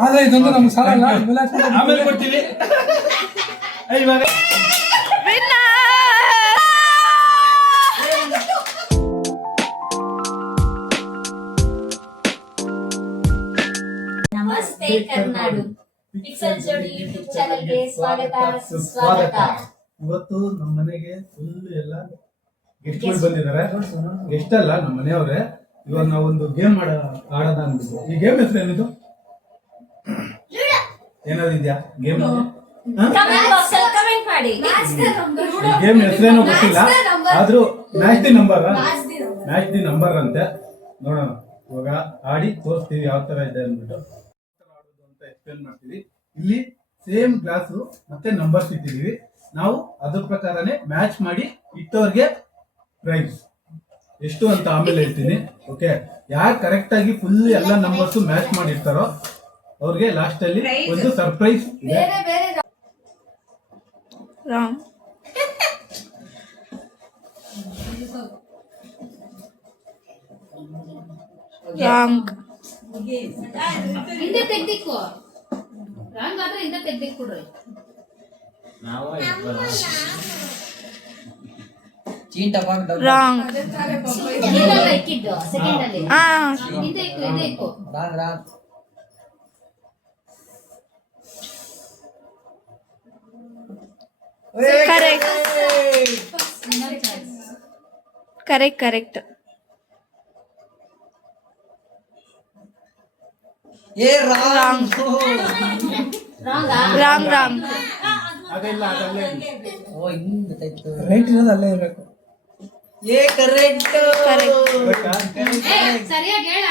ಆದ್ರೆ ಇದೊಂದು ನಮ್ಗೆ ಸಾಲ ಅಲ್ಲ, ಆಮೇಲೆ ಕೊಡ್ತೀವಿ. ಇವಾಗ ನಮಸ್ತೆ ಕರ್ನಾಡು ಪಿಕ್ಸೆಲ್ ಜೋಡಿ ಯೂಟ್ಯೂಬ್ ಚಾನೆಲ್ಗೆ ಸ್ವಾಗತ ಸುಸ್ವಾಗತ. ಇವತ್ತು ನಮ್ಮ ಮನೆಗೆ ಫುಲ್ ಎಲ್ಲ ಗೆಸ್ಟ್ಗಳು ಬಂದಿದ್ದಾರೆ. ಗೆಸ್ಟ್ ಅಲ್ಲ, ನಮ್ಮ ಮನೆಯವ್ರೆ. ಇವಾಗ ನಾವೊಂದು ಗೇಮ್ ಆಡೋದ ಅಂದ್ಬಿಟ್ಟು. ಈ ಗೇಮ್ ಹೆಸರು ಏನಿದು? ಏನಾದ್ರು ಇದೆಯಾ ಗೇಮ್? ಕಮೆಂಟ್ ಬಾಕ್ಸ್ ಅಲ್ಲಿ ಕಮೆಂಟ್ ಮಾಡಿ. ಗೇಮ್ ಹೆಸರೇನೋ ಗೊತ್ತಿಲ್ಲ, ಆದ್ರೂ ಮ್ಯಾಚ್ ದಿ ನಂಬರ್ ಅಂತೆ. ನೋಡೋಣ, ಇವಾಗ ಆಡಿ ತೋರಿಸ್ತೀವಿ ಯಾವ ತರ ಇದೆ ಅಂದ್ಬಿಟ್ಟು ಅಂತ ಎಕ್ಸ್ಪ್ಲೇನ್ ಮಾಡ್ತೀವಿ. ಇಲ್ಲಿ ಸೇಮ್ ಗ್ಲಾಸು ಮತ್ತೆ ನಂಬರ್ಸ್ ಇಟ್ಟಿದೀವಿ. ನಾವು ಅದ್ರ ಪ್ರಕಾರನೇ ಮ್ಯಾಚ್ ಮಾಡಿ ಇಟ್ಟವ್ರಿಗೆ ಪ್ರೈಸ್ ಎಷ್ಟು ಅಂತ ಆಮೇಲೆ ಹೇಳ್ತೀನಿ. ಓಕೆ, ಯಾರು ಕರೆಕ್ಟ್ ಆಗಿ ಫುಲ್ ಎಲ್ಲ ನಂಬರ್ಸ್ ಮ್ಯಾಚ್ ಮಾಡಿರ್ತಾರೋ ಅವ್ರಿಗೆ ಲಾಸ್ಟ್ ಅಲ್ಲಿ ಒಂದು ಸರ್ಪ್ರೈಸ್ ಇದೆ. ಹಿಂದೆ ತೆಗ್ದಿಕ್ಕೋ. ರಾಂಗ್ ಆದ್ರೆ ಹಿಂದೆ ತೆಗ್ದಿಕ್ಬಿಡ್ರಿ. ಇಕ್ಕಿದ್ದು ಸೆಕೆಂಡ್ ಅಲ್ಲಿ ಹಿಂದೆ ಇಕ್ಕು, ಹಿಂದೆ ಇಕ್ಕು. ಕರೆಕ್ಟ್. ರಾಂಗ್. ಅದೆಲ್ಲ ಅದಲ್ಲೇ ರೈಟ್ ಇರೋದು ಅಲ್ಲೇ ಇರಬೇಕು. ಸರಿಯಾಗಿ ಹೇಳ.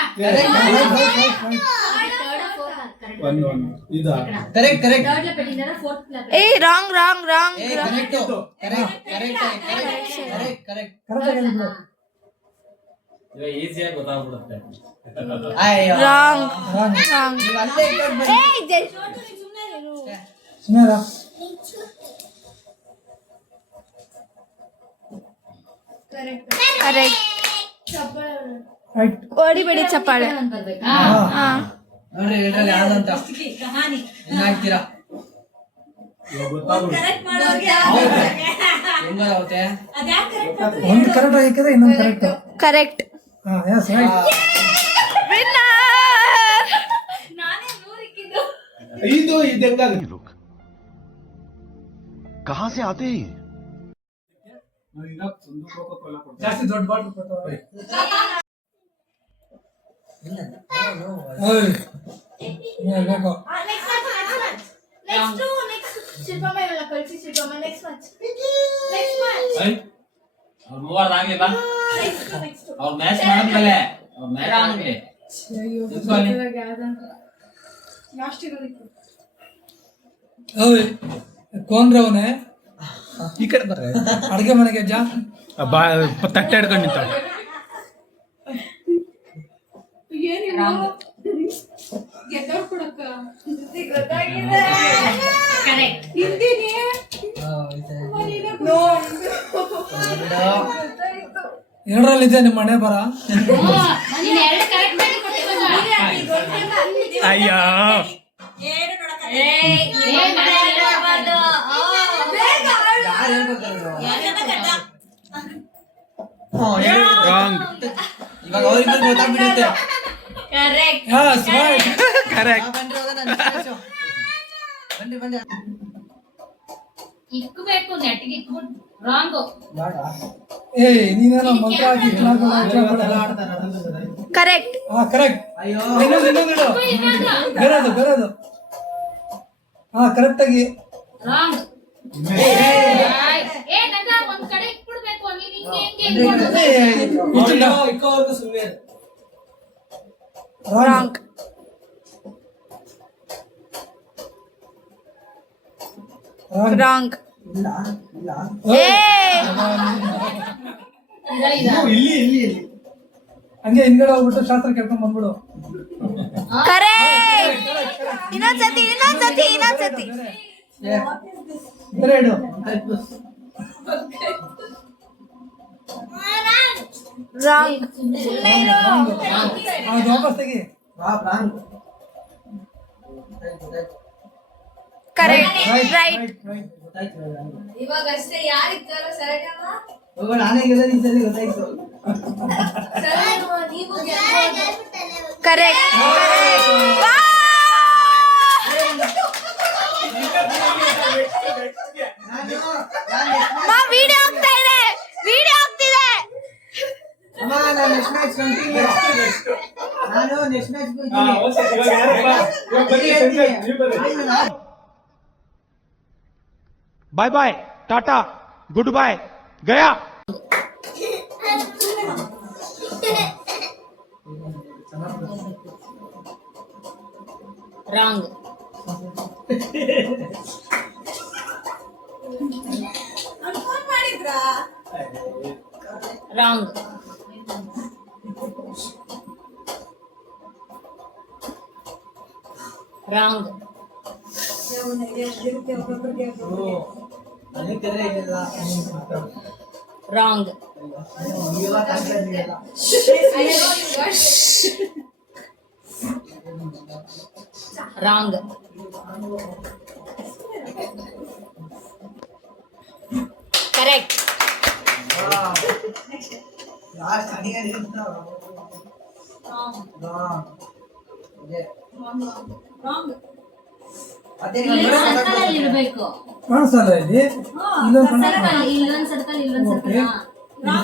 ರಾಂಗ್. ಈಸಿಯಾಗಿ ಗೊತ್ತಾಗ್ಬಿಡುತ್ತೆ. ಹೊಡಿಬೇಡಿ ಚಪ್ಪಾಳೆ. ನೋಡ್ರಿ ಇದ್ರಲ್ಲಿ ಯಾವ್ದಂತ ಹಾಕ್ತೀರಾ? ಒಂದು ಕರೆಕ್ಟ್ ಆಗಿದ್ರೆ ಇನ್ನೊಂದು ಕರೆಕ್ಟ್. ಇದು ಇದೆಲ್ಲ कहां से आते हैं? ಜಾಸ್ತಿ ದೊಡ್ಡ ಬಾಟ್ಲು ಕೊಟ್ಟವ್ರೆ. ಮೂವರ್ದಾಗ್ಲಿ ಬಾ. ಅವ್ರು ಮ್ಯಾಚ್ ಮಾಡಿದ್ಮೇಲೆ ಆಗ್ಲಿ ಕೊಂದ್ರವನೇ ಈ ಕಡೆ ಬರ್ರೆ ಅಡಿಗೆ ಮನೆಗೆ ತಟ್ಟೆ ಹಿಡ್ಕೊಂಡು ನಿಂತ. ಎರಡರಲ್ಲಿದೆ ನಿಮ್ಮ ಮನೆ ಬರ. ಅಯ್ಯೋ ರಾಂಗ್. ಇವಾಗ ಅವ್ರಿಗೆ ಗೊತ್ತಾಗ್ಬಿಡುತ್ತೆ. ಕರೆಕ್ಟ್. ಬನ್ನಿ ಇಕ್ಬೇಕು, ನೆಟ್ಟಿಗೆ ಇಕ್ಬಿಟ್ಟು ರಾಂಗು. ನೀನೇನೋ ಮಂತ್ರ ಹಾಕಿ ಕರೆಕ್ಟ್. ಬೇರೆದು ಕರೆಕ್ಟ್ ಆಗಿ ರಾಂಗ್. ಒಂದ್ ಕಡೆ ಇಕ್ಬಿಡ್ಬೇಕು. ಇಕ್ಕೋವರೆಗೂ ಸುಮ್ಮನೆ ರಾಂಗ್. ಇಲ್ಲಿ ಹಂಗೆ ಹಿಂದ್ಗಡೆ ಹೋಗ್ಬಿಟ್ಟು ಶಾಸ್ತ್ರ ಕೇಳ್ಕೊಂಡ್ ಬಂದ್ಬಿಡು. ಇನ್ನೊಂದ್ಸತಿ. ಬೇರೆ ಇಡು. ರಾಂಗ್. ಅದು ವಾಪಸ್ ತೆಗಿ. ಕರೆಕ್ಟ್ ರೈಟ್ ಇವಾಗ ಅಷ್ಟೇ ಯಾರಿದ್ದಾರೋ ಸರಳಮ್ಮ ನಾನೇ ಗೆಲ್ಲ ನಿಂತಲ್ಲಿ ಗೊತ್ತಾಯ್ತು. ಸರಳಮ್ಮ ನೀವು ಕರೆಕ್ಟ್ ಮಾ ವಿಡಿಯೋ ಆಗ್ತಾ ಇದೆ ವಿಡಿಯೋ ಆಗ್ತಿದೆ ಅಮ್ಮ ನಾನು ನೆಕ್ಸ್ಟ್ ಮ್ಯಾಚ್ ಕಂಟಿನ್ಯೂ. ನಾನು next match bye bye tata good bye गया ರಾಂಗ್ ಅನ್ಫೋನ್ ಮಾಡಿದ್ರಾ wrong wrong wrong wrong correct ಇರಬೇಕು ಕಾಣಿಸಲ್ಲ ಇಲ್ಲಿ ಇಲ್ಲೊಂದ್ ಸರ್ಕಲ್ ಇಲ್ಲೊಂದ್ ಸರ್ಕಲ್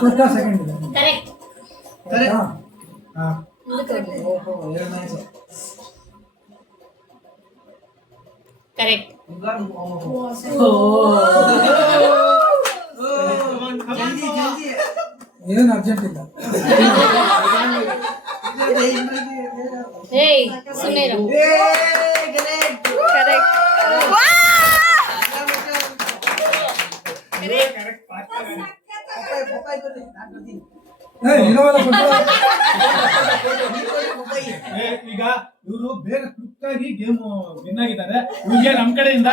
ಫಸ್ಟ್ ಸೆಕೆಂಡ್ ಇದೆ ಕರೆಕ್ಟ್ ಹಾ ಕರೆಕ್ಟ್ ಏನು ಅರ್ಜೆಂಟ್ ಇಲ್ಲ ಏಯ್ ಸುಮ್ಮನೆ ಕರೆಕ್ಟ್ ಈಗ ಇವರು ಬೇಗ ಕ್ವಿಕ್ ಆಗಿ ಗೇಮ್ ವಿನ್ ಆಗಿದ್ದಾರೆ. ಇವ್ರಿಗೆ ನಮ್ ಕಡೆಯಿಂದ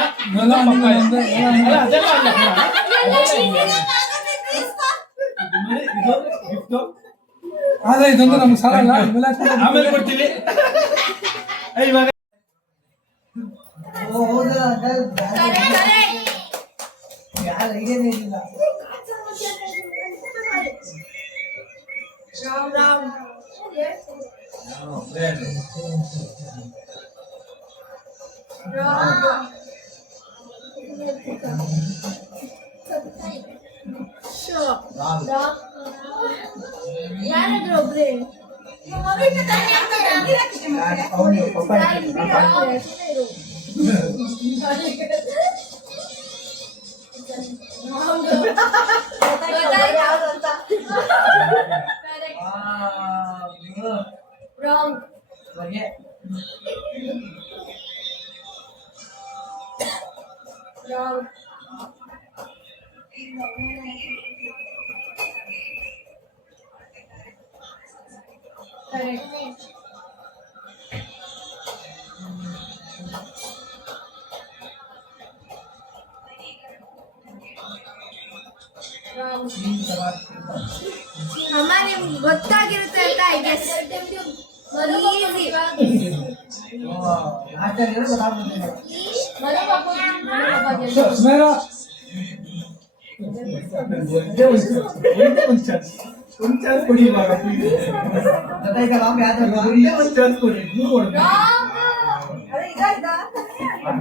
ಗಿಫ್ಟ್ ಆದ್ರೆ ಇದೊಂದು ನಮ್ಗೆ ಸಾಲಲ್ಲ ಆಮೇಲೆ ಕೊಡ್ತೀವಿ. ಇವಾಗ ಯಾರಾದ್ರೂ ಒಬ್ರೆ ರಾಂಗ್ ರಾಂಗ್ ಕರೆಕ್ಟ್ ಅಮ್ಮ ನಿಮ್ಗೆ ಗೊತ್ತಾಗಿರುತ್ತೆ ಅಂತ ಐ ಗೆಸ್ ಒಂದ್ ಚಾನ್ಸ್ ಕೊಡಿ ಇವಾಗ ಒಂದ್ ಚಾನ್ಸ್ ಕೊಡಿ.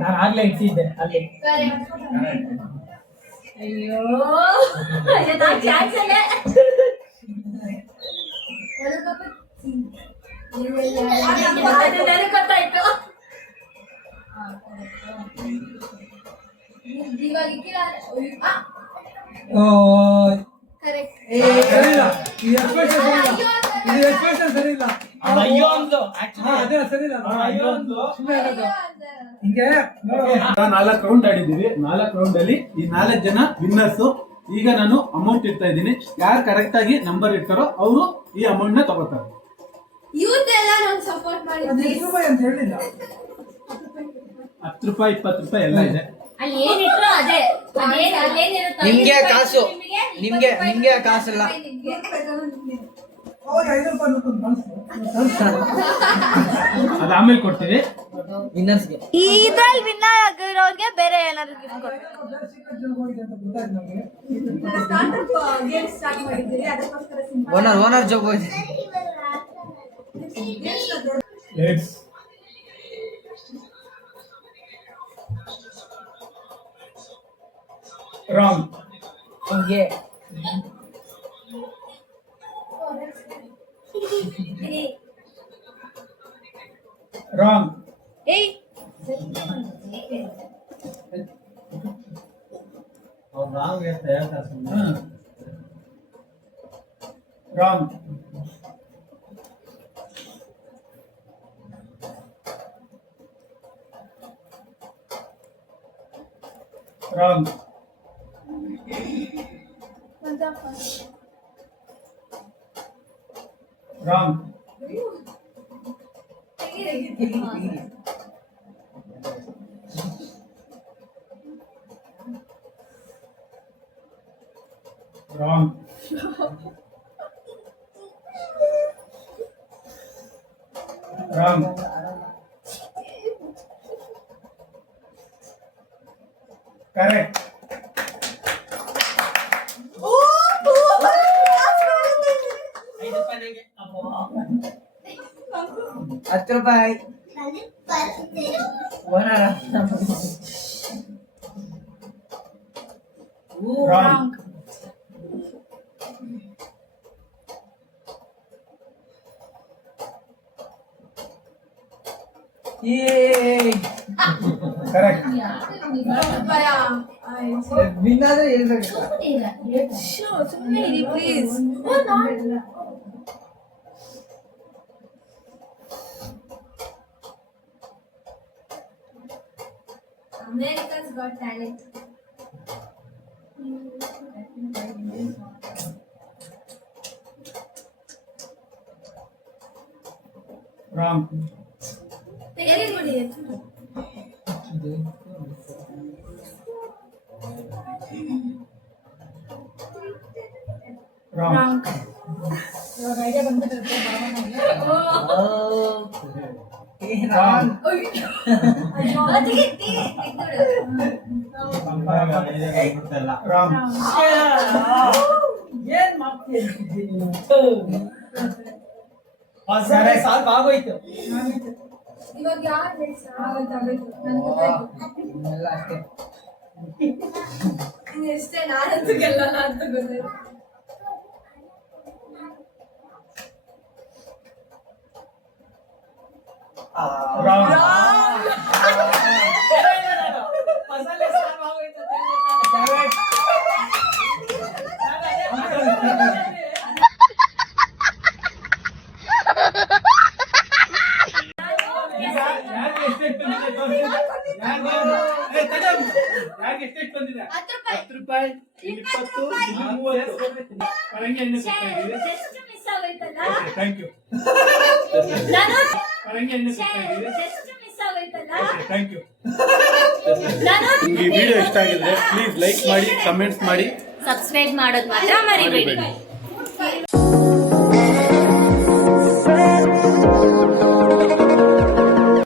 ನಾನು ಆಗ್ಲೇ ಇಟ್ಟಿದ್ದೆ ಅಲ್ಲಿ ಅಯ್ಯೋ ಚಾನ್ಸ್ ಅಲ್ಲ ಗೊತ್ತಾಯ್ತು ಇವಾಗ ಸರಿ ಇಲ್ಲ ಈ ಎಕ್ಸ್ಪ್ರೆಷನ್ ಸರಿ ಇಲ್ಲ ಅಯ್ಯೋ ಅಂದ್ಲು ಅದೇ ಸರಿ ಇಲ್ಲ ಅಯ್ಯೋ ಅಂದ್ಲು. ಸುಮ್ಮನೆ ಆಗೋದು ಹಿಂಗೆ ನೋಡು 4 ರೌಂಡ್ ಆಡಿದೀವಿ. 4 ರೌಂಡ್ ಅಲ್ಲಿ ಈ 4 ಜನ ವಿನ್ನರ್ಸ್. ಈಗ ನಾನು ಅಮೌಂಟ್ ಇಡ್ತಾ ಇದ್ದೀನಿ. ಯಾರು ಕರೆಕ್ಟ್ ಆಗಿ ನಂಬರ್ ಇಡ್ತಾರೋ ಅವರು ಈ ಅಮೌಂಟ್ ನ ತಗೋತಾರೆ. ಯೂತ್ ಎಲ್ಲ ನಂಗೆ ಸಪೋರ್ಟ್ ಮಾಡಿ ಅದು ಎಷ್ಟು ರೂಪಾಯಿ ಅಂತ ಹೇಳಿಲ್ಲ 10 ರೂಪಾಯಿ 20 ರೂಪಾಯಿ ಎಲ್ಲ ಇದೆ. ಅಲ್ಲಿ ಏನಿಟ್ರು ಅದೇ ಅಲ್ಲೇನಿರುತ್ತೆ ನಿಮ್ಗೆ ಕಾಸು ನಿಮ್ಗೆ ಕಾಸಿಲ್ಲ. ಅವ್ರಿಗೆ 5 ರೂಪಾಯಿ ನೋಟ್ ಒಂದು ಕಳಿಸು. ಅದು ಆಮೇಲೆ ಕೊಡ್ತೀವಿ. ವಿನ್ನರ್ಸ್ಗೆ ಇದ್ರಲ್ಲಿ ವಿನ್ ಆಗಿರೋರ್ಗೆ ಬೇರೆ ಏನಾದ್ರು ಗಿಫ್ಟ್ ಕೊಡಿ. ಓನರ್ ಜಾಬ್ ಹೋಗಿದೆ. Let's wrong. ಹಂಗೆ Wrong. ಏಯ್ ಅವ್ರು ರಾಂಗ್ ಅಂತ ಹೇಳ್ತಾರೆ ಸುಮ್ಮನೆ. Wrong. Wrong. Wrong. Wrong. Wrong. Correct. ₹10 owner Wrong. Correct. Win ಆದ್ರೆ ಹೇಳ್ಬೇಕು. ಸುಮ್ಮನೆ ಇರಿ please. America's Got Talent. Wrong. Very good. Wrong. Wrong. Wrong. ಏನ್ ಮಾಡ್ತಿದ್ದೀನಿ ಸಾಕು ಆಗೋಯ್ತು. ಇವಾಗ ಯಾರು ಎಲ್ಲ ಅಷ್ಟೇ. ಎಷ್ಟೇ ನಾನಂತೂ ಗೆಲ್ಲಲ್ಲ ಅಂತ ಗೊತ್ತಾಯ್ತು. Wrong. ಮಸಾಲೆ ಸಾಕು ಆಗೋಯ್ತು ಅಂತ ಹೇಳ್ದೆ. ಈಗ ಯಾರಿಗೆ ಎಷ್ಟೆಷ್ಟು ಬಂದಿದೆ ತೋರಿಸಿ. ಯಾರಿಗೆ ಎಷ್ಟೆಷ್ಟು ಬಂದಿದೆ? 10 ರೂಪಾಯಿ, 20, 30. ಪರಂಗಿ ಎಣ್ಣೆ ಕೊಡ್ತಾಯಿದ್ದೀವಿ. ಜಸ್ಟ್ ಮಿಸ್ ಆಗೋಯ್ತಲ್ಲ. Thank you. ನಾನು ಪರಂಗಿ ಎಣ್ಣೆ ಕೊಡ್ತಾಯಿದ್ದೀವಿ. ಜಸ್ಟ್ ಮಿಸ್ ಆಗೋಯ್ತಲ್ಲ. Thank you. ನಾನು ನಿಮಗೆ ಈ ವಿಡಿಯೋ ಇಷ್ಟ ಆಗಿದ್ರೆ ಪ್ಲೀಸ್ ಲೈಕ್ ಮಾಡಿ, ಕಮೆಂಟ್ಸ್ ಮಾಡಿ. ಸಬ್ಸ್ಕ್ರೈಬ್ ಮಾಡೋದು ಮಾತ್ರ ಮರಿಬೇಡಿ.